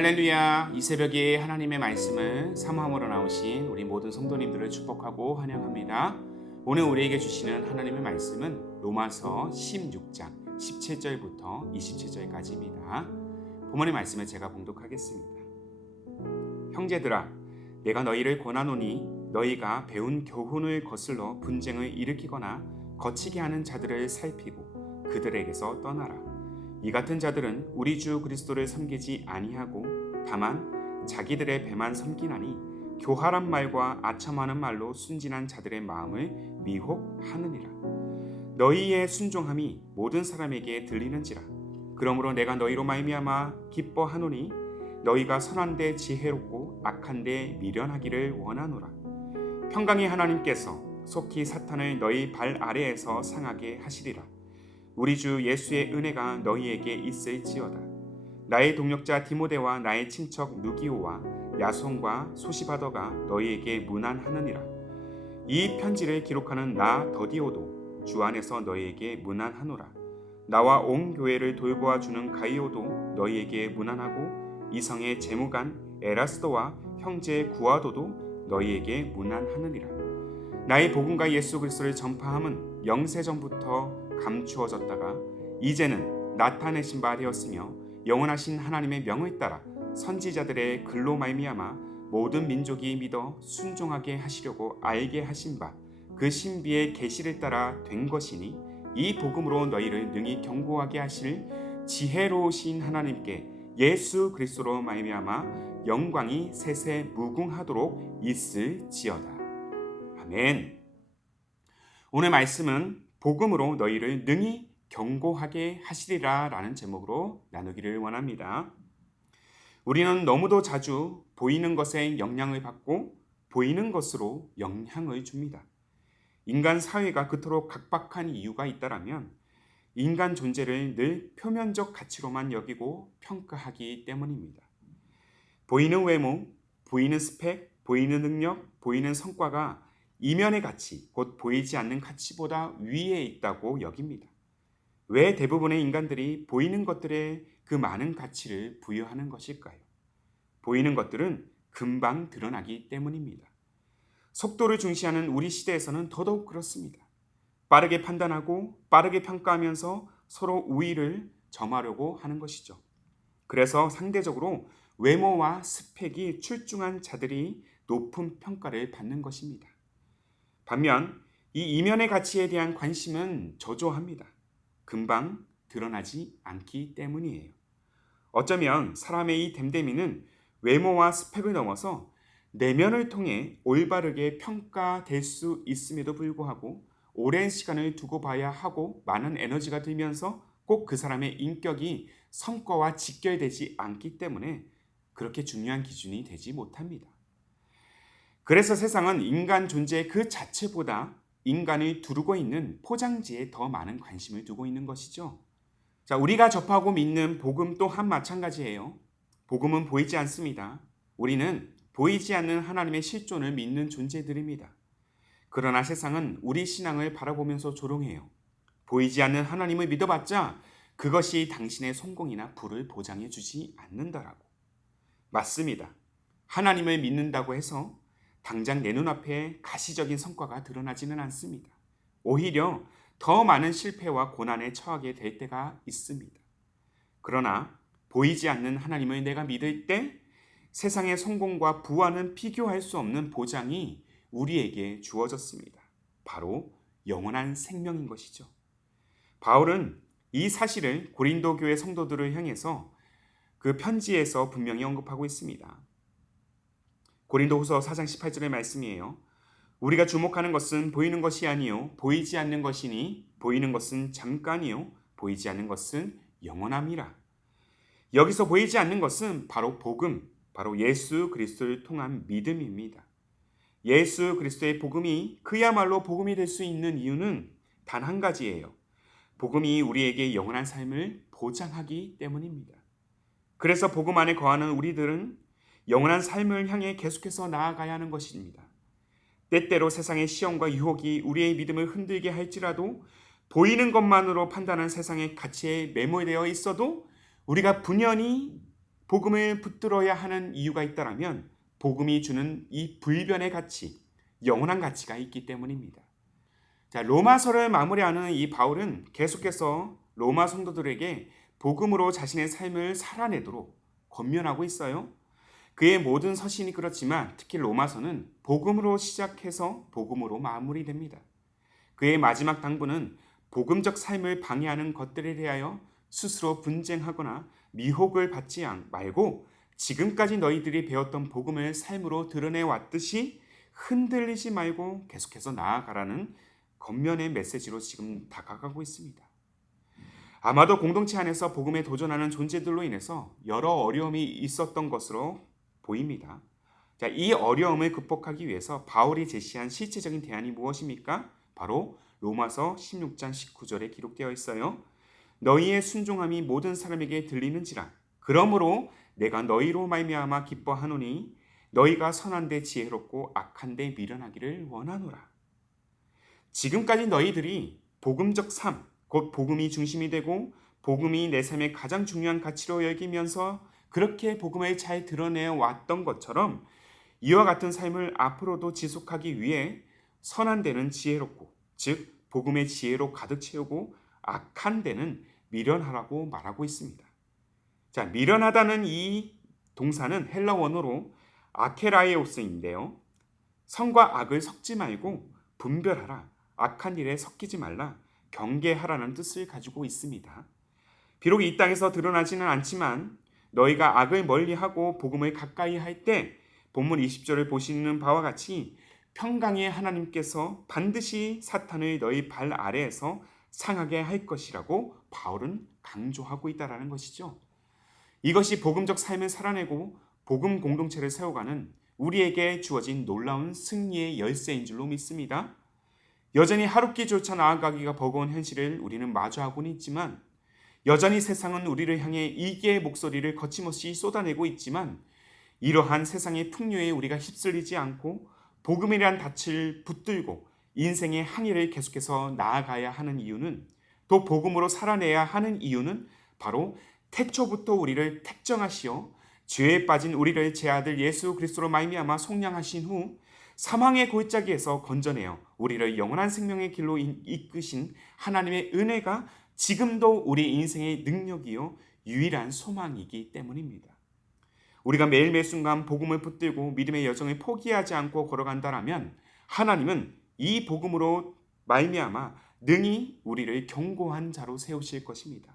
할렐루야. 이 새벽에 하나님의 말씀을 사모함으로 나오신 우리 모든 성도님들을 축복하고 환영합니다. 오늘 우리에게 주시는 하나님의 말씀은 로마서 16장 17절부터 27절까지입니다. 본문의 말씀을 제가 봉독하겠습니다. 형제들아, 내가 너희를 권하노니 너희가 배운 교훈을 거슬러 분쟁을 일으키거나 거치게 하는 자들을 살피고 그들에게서 떠나라. 이 같은 자들은 우리 주 그리스도를 섬기지 아니하고 다만 자기들의 배만 섬기나니 교활한 말과 아첨하는 말로 순진한 자들의 마음을 미혹하느니라. 너희의 순종함이 모든 사람에게 들리는지라. 그러므로 내가 너희로 말미암아 기뻐하노니 너희가 선한데 지혜롭고 악한데 미련하기를 원하노라. 평강의 하나님께서 속히 사탄을 너희 발 아래에서 상하게 하시리라. 우리 주 예수의 은혜가 너희에게 있을지어다. 나의 동역자 디모데와 나의 친척 누기오와 야손과 소시바더가 너희에게 문안하느니라. 이 편지를 기록하는 나 더디오도 주 안에서 너희에게 문안하노라. 나와 온 교회를 돌보아 주는 가이오도 너희에게 문안하고 이성의 재무관 에라스도와 형제 구아도도 너희에게 문안하느니라. 나의 복음과 예수 그리스도를 전파함은 영세전부터 감추어졌다가 이제는 나타내신 바 되었으며 영원하신 하나님의 명을 따라 선지자들의 글로 말미암아 모든 민족이 믿어 순종하게 하시려고 알게 하신 바 그 신비의 계시를 따라 된 것이니 이 복음으로 너희를 능히 견고하게 하실 지혜로우신 하나님께 예수 그리스도로 말미암아 영광이 세세 무궁하도록 있을지어다. 아멘. 오늘 말씀은 복음으로 너희를 능히 견고하게 하시리라 라는 제목으로 나누기를 원합니다. 우리는 너무도 자주 보이는 것에 영향을 받고 보이는 것으로 영향을 줍니다. 인간 사회가 그토록 각박한 이유가 있다라면 인간 존재를 늘 표면적 가치로만 여기고 평가하기 때문입니다. 보이는 외모, 보이는 스펙, 보이는 능력, 보이는 성과가 이면의 가치, 곧 보이지 않는 가치보다 위에 있다고 여깁니다. 왜 대부분의 인간들이 보이는 것들에 그 많은 가치를 부여하는 것일까요? 보이는 것들은 금방 드러나기 때문입니다. 속도를 중시하는 우리 시대에서는 더더욱 그렇습니다. 빠르게 판단하고 빠르게 평가하면서 서로 우위를 점하려고 하는 것이죠. 그래서 상대적으로 외모와 스펙이 출중한 자들이 높은 평가를 받는 것입니다. 반면 이 이면의 가치에 대한 관심은 저조합니다. 금방 드러나지 않기 때문이에요. 어쩌면 사람의 이 됨됨이는 외모와 스펙을 넘어서 내면을 통해 올바르게 평가될 수 있음에도 불구하고 오랜 시간을 두고 봐야 하고 많은 에너지가 들면서 꼭 그 사람의 인격이 성과와 직결되지 않기 때문에 그렇게 중요한 기준이 되지 못합니다. 그래서 세상은 인간 존재 그 자체보다 인간을 두르고 있는 포장지에 더 많은 관심을 두고 있는 것이죠. 자, 우리가 접하고 믿는 복음 또한 마찬가지예요. 복음은 보이지 않습니다. 우리는 보이지 않는 하나님의 실존을 믿는 존재들입니다. 그러나 세상은 우리 신앙을 바라보면서 조롱해요. 보이지 않는 하나님을 믿어봤자 그것이 당신의 성공이나 부를 보장해 주지 않는다라고. 맞습니다. 하나님을 믿는다고 해서 당장 내 눈앞에 가시적인 성과가 드러나지는 않습니다. 오히려 더 많은 실패와 고난에 처하게 될 때가 있습니다. 그러나 보이지 않는 하나님을 내가 믿을 때 세상의 성공과 부와는 비교할 수 없는 보장이 우리에게 주어졌습니다. 바로 영원한 생명인 것이죠. 바울은 이 사실을 고린도 교회 성도들을 향해서 그 편지에서 분명히 언급하고 있습니다. 고린도후서 4장 18절의 말씀이에요. 우리가 주목하는 것은 보이는 것이 아니요 보이지 않는 것이니 보이는 것은 잠깐이요 보이지 않는 것은 영원함이라. 여기서 보이지 않는 것은 바로 복음, 바로 예수 그리스도를 통한 믿음입니다. 예수 그리스도의 복음이 그야말로 복음이 될 수 있는 이유는 단 한 가지예요. 복음이 우리에게 영원한 삶을 보장하기 때문입니다. 그래서 복음 안에 거하는 우리들은 영원한 삶을 향해 계속해서 나아가야 하는 것입니다. 때때로 세상의 시험과 유혹이 우리의 믿음을 흔들게 할지라도 보이는 것만으로 판단하는 세상의 가치에 매몰되어 있어도 우리가 분연히 복음을 붙들어야 하는 이유가 있다라면 복음이 주는 이 불변의 가치, 영원한 가치가 있기 때문입니다. 자, 로마서를 마무리하는 이 바울은 계속해서 로마 성도들에게 복음으로 자신의 삶을 살아내도록 권면하고 있어요. 그의 모든 서신이 그렇지만 특히 로마서는 복음으로 시작해서 복음으로 마무리됩니다. 그의 마지막 당부는 복음적 삶을 방해하는 것들에 대하여 스스로 분쟁하거나 미혹을 받지 말고 지금까지 너희들이 배웠던 복음을 삶으로 드러내 왔듯이 흔들리지 말고 계속해서 나아가라는 겉면의 메시지로 지금 다가가고 있습니다. 아마도 공동체 안에서 복음에 도전하는 존재들로 인해서 여러 어려움이 있었던 것으로 보입니다. 자, 이 어려움을 극복하기 위해서 바울이 제시한 실제적인 대안이 무엇입니까? 바로 로마서 16장 19절에 기록되어 있어요. 너희의 순종함이 모든 사람에게 들리는지라. 그러므로 내가 너희로 말미암아 기뻐하노니 너희가 선한 데 지혜롭고 악한 데 미련하기를 원하노라. 지금까지 너희들이 복음적 삶, 곧 복음이 중심이 되고 복음이 내 삶의 가장 중요한 가치로 여기면서 그렇게 복음을 잘 드러내어 왔던 것처럼 이와 같은 삶을 앞으로도 지속하기 위해 선한 데는 지혜롭고, 즉 복음의 지혜로 가득 채우고 악한 데는 미련하라고 말하고 있습니다. 자, 미련하다는 이 동사는 헬라 원어로 아케라이오스인데요. 선과 악을 섞지 말고 분별하라, 악한 일에 섞이지 말라, 경계하라는 뜻을 가지고 있습니다. 비록 이 땅에서 드러나지는 않지만 너희가 악을 멀리하고 복음을 가까이 할 때 본문 20절을 보시는 바와 같이 평강의 하나님께서 반드시 사탄을 너희 발 아래에서 상하게 할 것이라고 바울은 강조하고 있다는 것이죠. 이것이 복음적 삶을 살아내고 복음 공동체를 세워가는 우리에게 주어진 놀라운 승리의 열쇠인 줄로 믿습니다. 여전히 하루키조차 나아가기가 버거운 현실을 우리는 마주하고는 있지만 여전히 세상은 우리를 향해 이기의 목소리를 거침없이 쏟아내고 있지만 이러한 세상의 풍요에 우리가 휩쓸리지 않고 복음이란 닻을 붙들고 인생의 항해를 계속해서 나아가야 하는 이유는, 또 복음으로 살아내야 하는 이유는 바로 태초부터 우리를 택정하시어 죄에 빠진 우리를 제 아들 예수 그리스도로 말미암아 속량하신 후 사망의 골짜기에서 건져내어 우리를 영원한 생명의 길로 이끄신 하나님의 은혜가 지금도 우리 인생의 능력이요 유일한 소망이기 때문입니다. 우리가 매일 매 순간 복음을 붙들고 믿음의 여정을 포기하지 않고 걸어간다라면 하나님은 이 복음으로 말미암아 능히 우리를 견고한 자로 세우실 것입니다.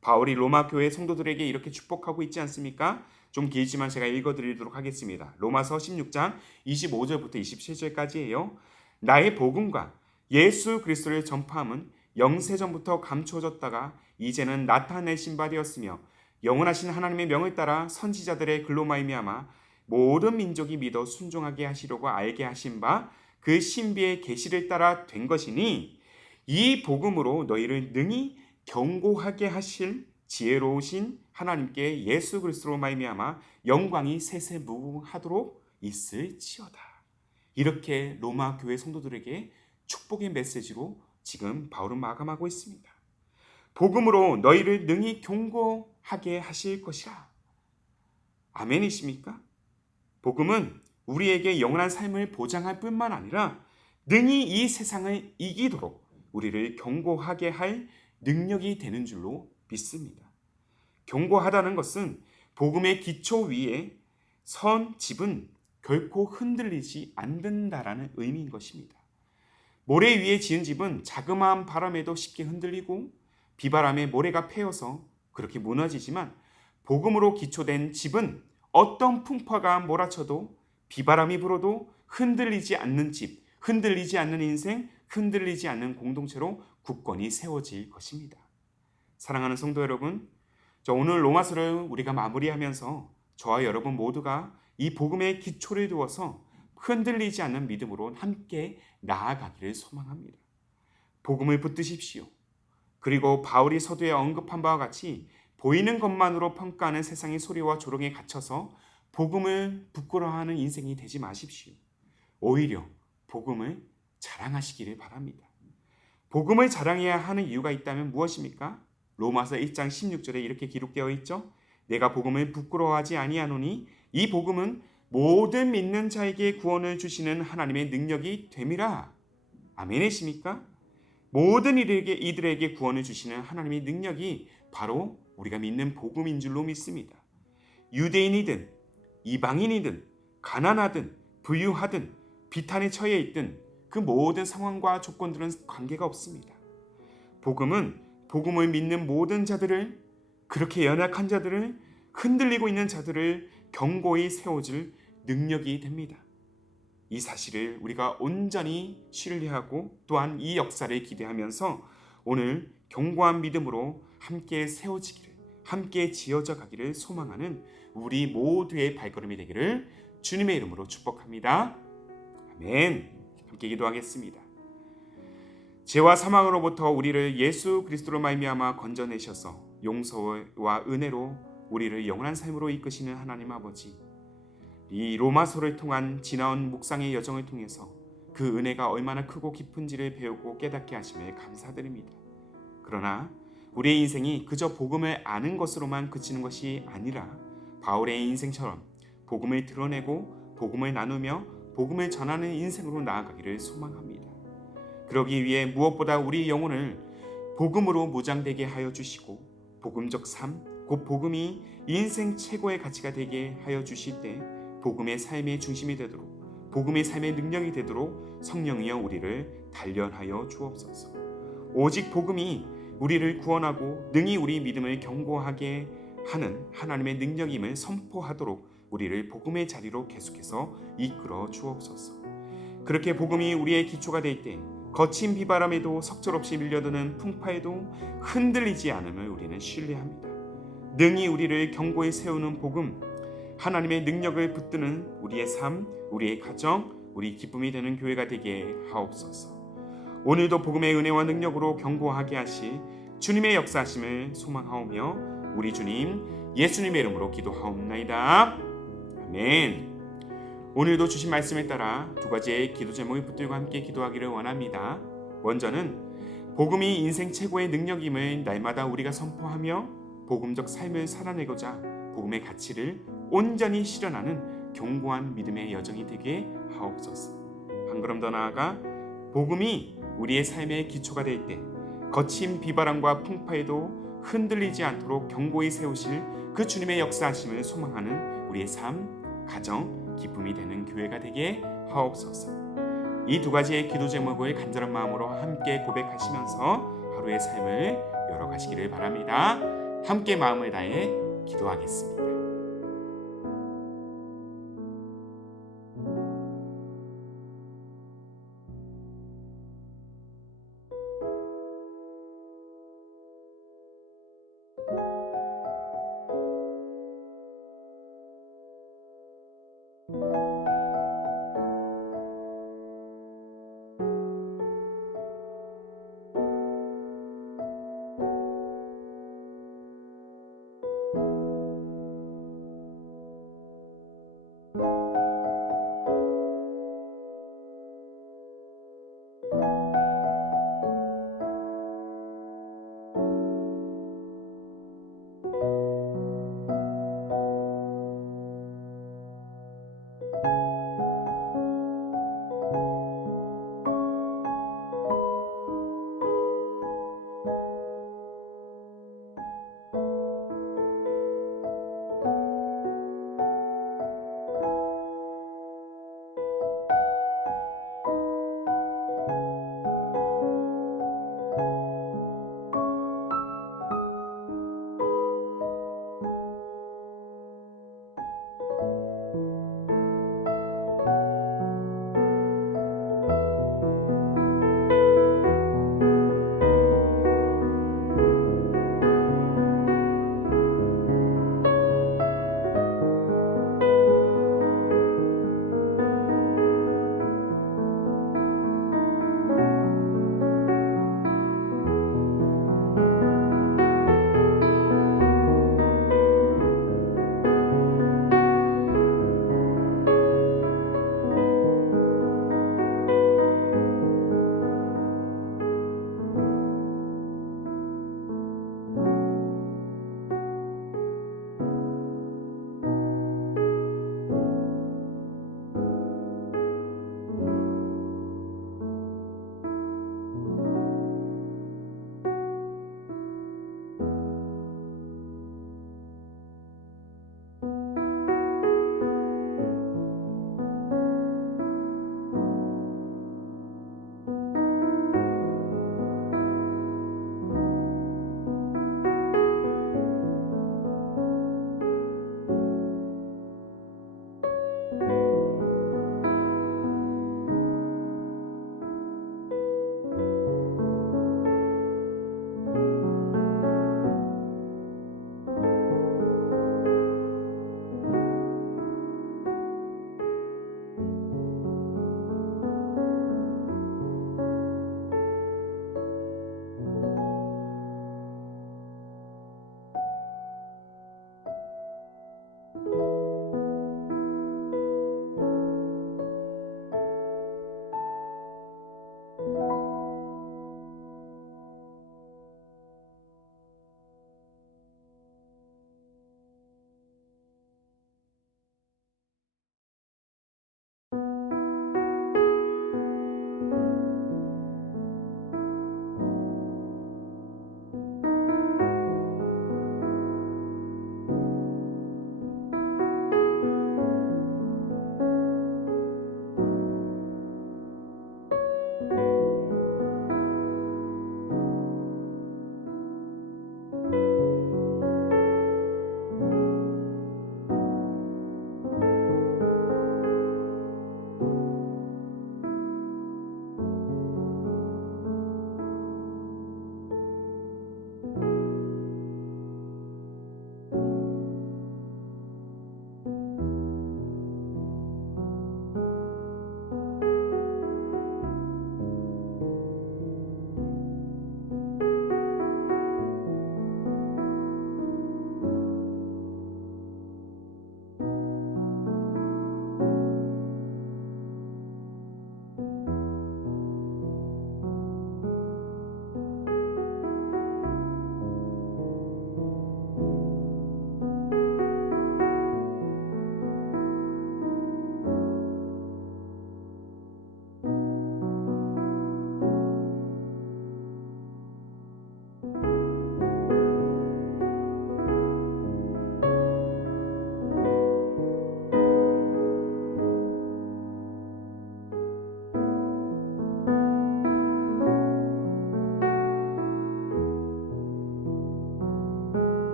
바울이 로마 교회 성도들에게 이렇게 축복하고 있지 않습니까? 좀 길지만 제가 읽어드리도록 하겠습니다. 로마서 16장 25절부터 27절까지예요. 나의 복음과 예수 그리스도를 전파함은 영세전부터 감추어졌다가 이제는 나타내신 바 되었으며 영원하신 하나님의 명을 따라 선지자들의 글로 말미암아 모든 민족이 믿어 순종하게 하시려고 알게 하신 바 그 신비의 계시를 따라 된 것이니 이 복음으로 너희를 능히 견고하게 하실 지혜로우신 하나님께 예수 그리스도로 말미암아 영광이 세세무궁하도록 있을지어다. 이렇게 로마 교회 성도들에게 축복의 메시지로 지금 바울은 마감하고 있습니다. 복음으로 너희를 능히 견고하게 하실 것이라. 아멘이십니까? 복음은 우리에게 영원한 삶을 보장할 뿐만 아니라 능히 이 세상을 이기도록 우리를 견고하게 할 능력이 되는 줄로 믿습니다. 견고하다는 것은 복음의 기초 위에 선 집은 결코 흔들리지 않는다라는 의미인 것입니다. 모래 위에 지은 집은 자그마한 바람에도 쉽게 흔들리고 비바람에 모래가 패여서 그렇게 무너지지만 복음으로 기초된 집은 어떤 풍파가 몰아쳐도 비바람이 불어도 흔들리지 않는 집, 흔들리지 않는 인생, 흔들리지 않는 공동체로 굳건히 세워질 것입니다. 사랑하는 성도 여러분, 오늘 로마서를 우리가 마무리하면서 저와 여러분 모두가 이 복음의 기초를 두어서 흔들리지 않는 믿음으로 함께 나아가기를 소망합니다. 복음을 붙드십시오. 그리고 바울이 서두에 언급한 바와 같이 보이는 것만으로 평가하는 세상의 소리와 조롱에 갇혀서 복음을 부끄러워하는 인생이 되지 마십시오. 오히려 복음을 자랑하시기를 바랍니다. 복음을 자랑해야 하는 이유가 있다면 무엇입니까? 로마서 1장 16절에 이렇게 기록되어 있죠. 내가 복음을 부끄러워하지 아니하노니 이 복음은 모든 믿는 자에게 구원을 주시는 하나님의 능력이 됨이라. 아멘이십니까? 모든 이들에게 구원을 주시는 하나님의 능력이 바로 우리가 믿는 복음인 줄로 믿습니다. 유대인이든 이방인이든 가난하든 부유하든 비탄에 처해 있든 그 모든 상황과 조건들은 관계가 없습니다. 복음은 복음을 믿는 모든 자들을, 그렇게 연약한 자들을, 흔들리고 있는 자들을 견고히 세워줄 능력이 됩니다. 이 사실을 우리가 온전히 신뢰하고 또한 이 역사를 기대하면서 오늘 견고한 믿음으로 함께 세워지기를, 함께 지어져 가기를 소망하는 우리 모두의 발걸음이 되기를 주님의 이름으로 축복합니다. 아멘. 함께 기도하겠습니다. 죄와 사망으로부터 우리를 예수 그리스도로 말미암아 건져내셔서 용서와 은혜로 우리를 영원한 삶으로 이끄시는 하나님 아버지, 이 로마서를 통한 지나온 묵상의 여정을 통해서 그 은혜가 얼마나 크고 깊은지를 배우고 깨닫게 하심에 감사드립니다. 그러나 우리의 인생이 그저 복음을 아는 것으로만 그치는 것이 아니라 바울의 인생처럼 복음을 드러내고 복음을 나누며 복음을 전하는 인생으로 나아가기를 소망합니다. 그러기 위해 무엇보다 우리 영혼을 복음으로 무장되게 하여 주시고 복음적 삶, 곧 복음이 인생 최고의 가치가 되게 하여 주실 때 복음의 삶의 중심이 되도록, 복음의 삶의 능력이 되도록 성령이여 우리를 단련하여 주옵소서. 오직 복음이 우리를 구원하고 능히 우리 믿음을 견고하게 하는 하나님의 능력임을 선포하도록 우리를 복음의 자리로 계속해서 이끌어 주옵소서. 그렇게 복음이 우리의 기초가 될 때 거친 비바람에도 석절없이 밀려드는 풍파에도 흔들리지 않음을 우리는 신뢰합니다. 능히 우리를 견고히 세우는 복음, 하나님의 능력을 붙드는 우리의 삶, 우리의 가정, 우리 기쁨이 되는 교회가 되게 하옵소서. 오늘도 복음의 은혜와 능력으로 견고하게 하시 주님의 역사하심을 소망하오며 우리 주님 예수님의 이름으로 기도하옵나이다. 아멘. 오늘도 주신 말씀에 따라 두 가지의 기도 제목을 붙들고 함께 기도하기를 원합니다. 먼저는 복음이 인생 최고의 능력임을 날마다 우리가 선포하며 복음적 삶을 살아내고자 복음의 가치를 온전히 실현하는 견고한 믿음의 여정이 되게 하옵소서. 한 걸음 더 나아가 복음이 우리의 삶의 기초가 될 때 거친 비바람과 풍파에도 흔들리지 않도록 견고히 세우실 그 주님의 역사하심을 소망하는 우리의 삶, 가정, 기쁨이 되는 교회가 되게 하옵소서. 이 두 가지의 기도 제목을 간절한 마음으로 함께 고백하시면서 하루의 삶을 열어가시기를 바랍니다. 함께 마음을 다해 기도하겠습니다.